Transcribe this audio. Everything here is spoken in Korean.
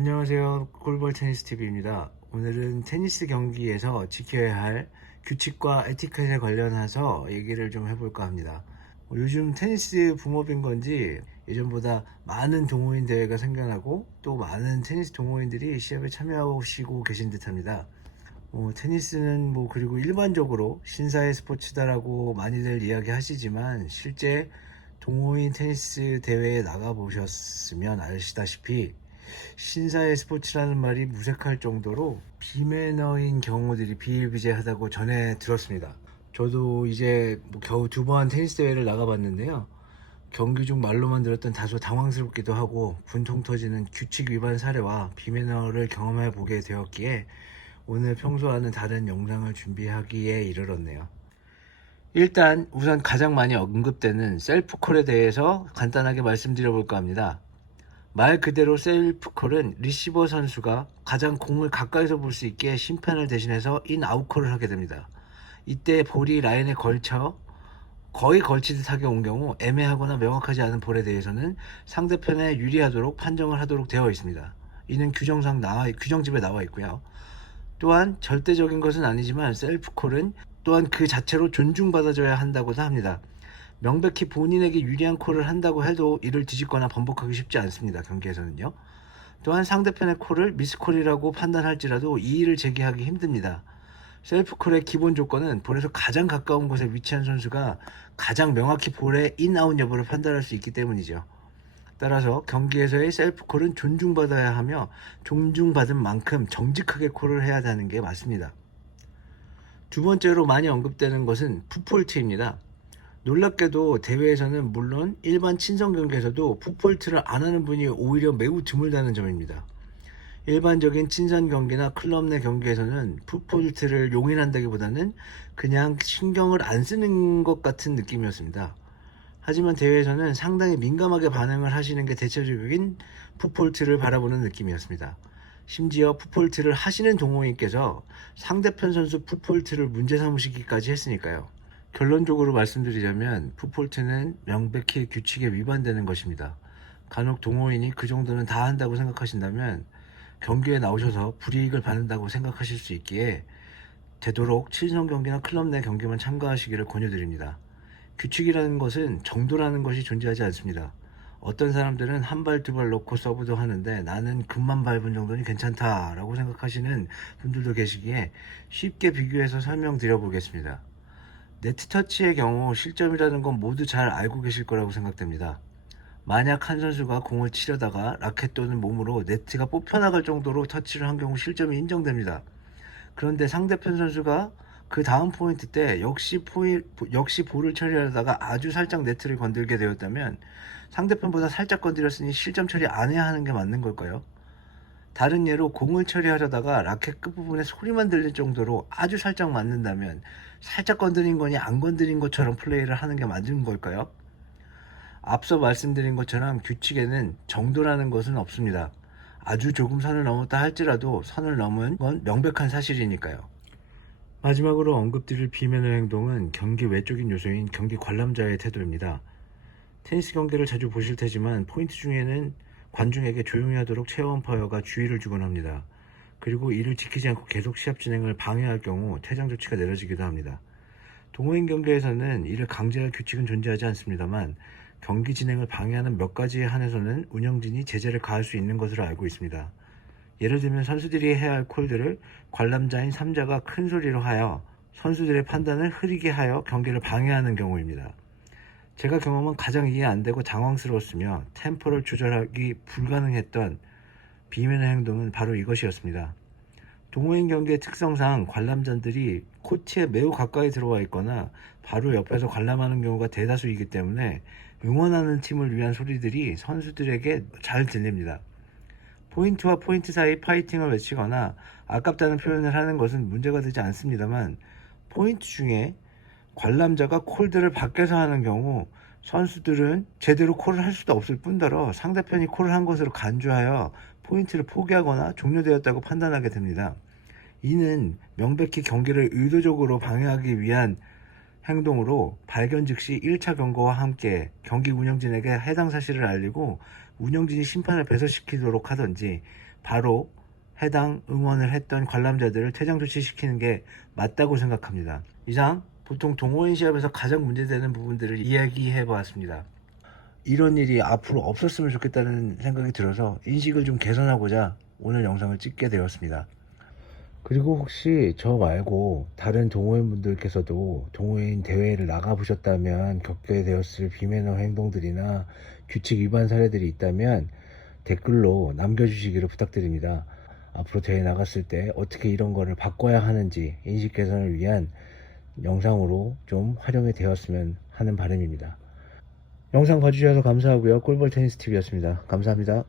안녕하세요. 골볼 테니스 TV입니다. 오늘은 테니스 경기에서 지켜야 할 규칙과 에티켓에 관련해서 얘기를 좀 해볼까 합니다. 요즘 테니스 붐업인 건지 예전보다 많은 동호인 대회가 생겨나고 또 많은 테니스 동호인들이 시합에 참여하시고 계신 듯합니다. 테니스는 그리고 일반적으로 신사의 스포츠다라고 많이들 이야기하시지만 실제 동호인 테니스 대회에 나가보셨으면 아시다시피 신사의 스포츠라는 말이 무색할 정도로 비매너인 경우들이 비일비재하다고 전해 들었습니다. 저도 이제 겨우 2번 테니스 대회를 나가봤는데요. 경기 중 말로만 들었던 다소 당황스럽기도 하고 분통 터지는 규칙 위반 사례와 비매너를 경험해 보게 되었기에 오늘 평소와는 다른 영상을 준비하기에 이르렀네요. 일단 우선 가장 많이 언급되는 셀프콜에 대해서 간단하게 말씀드려 볼까 합니다. 말 그대로 셀프콜은 리시버 선수가 가장 공을 가까이서 볼 수 있게 심판을 대신해서 인아웃콜을 하게 됩니다. 이때 볼이 라인에 거의 걸치듯 하게 온 경우 애매하거나 명확하지 않은 볼에 대해서는 상대편에 유리하도록 판정을 하도록 되어 있습니다. 이는 규정집에 나와 있고요. 또한 절대적인 것은 아니지만 셀프콜은 또한 그 자체로 존중받아줘야 한다고도 합니다. 명백히 본인에게 유리한 콜을 한다고 해도 이를 뒤집거나 번복하기 쉽지 않습니다. 경기에서는요. 또한 상대편의 콜을 미스콜이라고 판단할지라도 이의를 제기하기 힘듭니다. 셀프콜의 기본 조건은 볼에서 가장 가까운 곳에 위치한 선수가 가장 명확히 볼의 인아웃 여부를 판단할 수 있기 때문이죠. 따라서 경기에서의 셀프콜은 존중받아야 하며 존중받은 만큼 정직하게 콜을 해야 하는 게 맞습니다. 두 번째로 많이 언급되는 것은 풋폴트입니다. 놀랍게도 대회에서는 물론 일반 친선 경기에서도 풋폴트를 안 하는 분이 오히려 매우 드물다는 점입니다. 일반적인 친선 경기나 클럽 내 경기에서는 풋폴트를 용인한다기보다는 그냥 신경을 안 쓰는 것 같은 느낌이었습니다. 하지만 대회에서는 상당히 민감하게 반응을 하시는 게 대체적인 풋폴트를 바라보는 느낌이었습니다. 심지어 풋폴트를 하시는 동호인께서 상대편 선수 풋폴트를 문제 삼으시기까지 했으니까요. 결론적으로 말씀드리자면 풋폴트는 명백히 규칙에 위반되는 것입니다. 간혹 동호인이 그 정도는 다 한다고 생각하신다면 경기에 나오셔서 불이익을 받는다고 생각하실 수 있기에 되도록 친선 경기나 클럽 내 경기만 참가하시기를 권유드립니다. 규칙이라는 것은 정도라는 것이 존재하지 않습니다. 어떤 사람들은 한 발 두 발 놓고 서브도 하는데 나는 금만 밟은 정도는 괜찮다라고 생각하시는 분들도 계시기에 쉽게 비교해서 설명드려 보겠습니다. 네트 터치의 경우 실점이라는 건 모두 잘 알고 계실 거라고 생각됩니다. 만약 한 선수가 공을 치려다가 라켓 또는 몸으로 네트가 뽑혀나갈 정도로 터치를 한 경우 실점이 인정됩니다. 그런데 상대편 선수가 그 다음 포인트 때 역시 볼을 처리하다가 아주 살짝 네트를 건들게 되었다면 상대편보다 살짝 건드렸으니 실점 처리 안 해야 하는 게 맞는 걸까요? 다른 예로 공을 처리하려다가 라켓 끝부분에 소리만 들릴 정도로 아주 살짝 맞는다면 살짝 건드린 거니 안 건드린 것처럼 플레이를 하는 게 맞는 걸까요? 앞서 말씀드린 것처럼 규칙에는 정도라는 것은 없습니다. 아주 조금 선을 넘었다 할지라도 선을 넘은 건 명백한 사실이니까요. 마지막으로 언급드릴 비매너 행동은 경기 외적인 요소인 경기 관람자의 태도입니다. 테니스 경기를 자주 보실 테지만 포인트 중에는 관중에게 조용히 하도록 체어 엄파이어가 주의를 주곤 합니다. 그리고 이를 지키지 않고 계속 시합 진행을 방해할 경우 퇴장 조치가 내려지기도 합니다. 동호인 경기에서는 이를 강제할 규칙은 존재하지 않습니다만 경기 진행을 방해하는 몇 가지에 한해서는 운영진이 제재를 가할 수 있는 것으로 알고 있습니다. 예를 들면 선수들이 해야 할 콜들을 관람자인 3자가 큰 소리로 하여 선수들의 판단을 흐리게 하여 경기를 방해하는 경우입니다. 제가 경험한 가장 이해 안 되고 당황스러웠으며 템포를 조절하기 불가능했던 비매너 행동은 바로 이것이었습니다. 동호인 경기의 특성상 관람자들이 코트에 매우 가까이 들어와 있거나 바로 옆에서 관람하는 경우가 대다수이기 때문에 응원하는 팀을 위한 소리들이 선수들에게 잘 들립니다. 포인트와 포인트 사이 파이팅을 외치거나 아깝다는 표현을 하는 것은 문제가 되지 않습니다만 포인트 중에 관람자가 콜들을 밖에서 하는 경우 선수들은 제대로 콜을 할 수도 없을 뿐더러 상대편이 콜을 한 것으로 간주하여 포인트를 포기하거나 종료되었다고 판단하게 됩니다. 이는 명백히 경기를 의도적으로 방해하기 위한 행동으로 발견 즉시 1차 경고와 함께 경기 운영진에게 해당 사실을 알리고 운영진이 심판을 배설시키도록 하든지 바로 해당 응원을 했던 관람자들을 퇴장 조치시키는 게 맞다고 생각합니다. 이상 보통 동호인 시합에서 가장 문제되는 부분들을 이야기해 보았습니다. 이런 일이 앞으로 없었으면 좋겠다는 생각이 들어서 인식을 좀 개선하고자 오늘 영상을 찍게 되었습니다. 그리고 혹시 저 말고 다른 동호인분들께서도 동호인 대회를 나가보셨다면 겪게 되었을 비매너 행동들이나 규칙 위반 사례들이 있다면 댓글로 남겨주시기를 부탁드립니다. 앞으로 대회 나갔을 때 어떻게 이런 거를 바꿔야 하는지 인식 개선을 위한 영상으로 좀 활용이 되었으면 하는 바람입니다. 영상 봐주셔서 감사하고요. 꿀벌 테니스 TV였습니다. 감사합니다.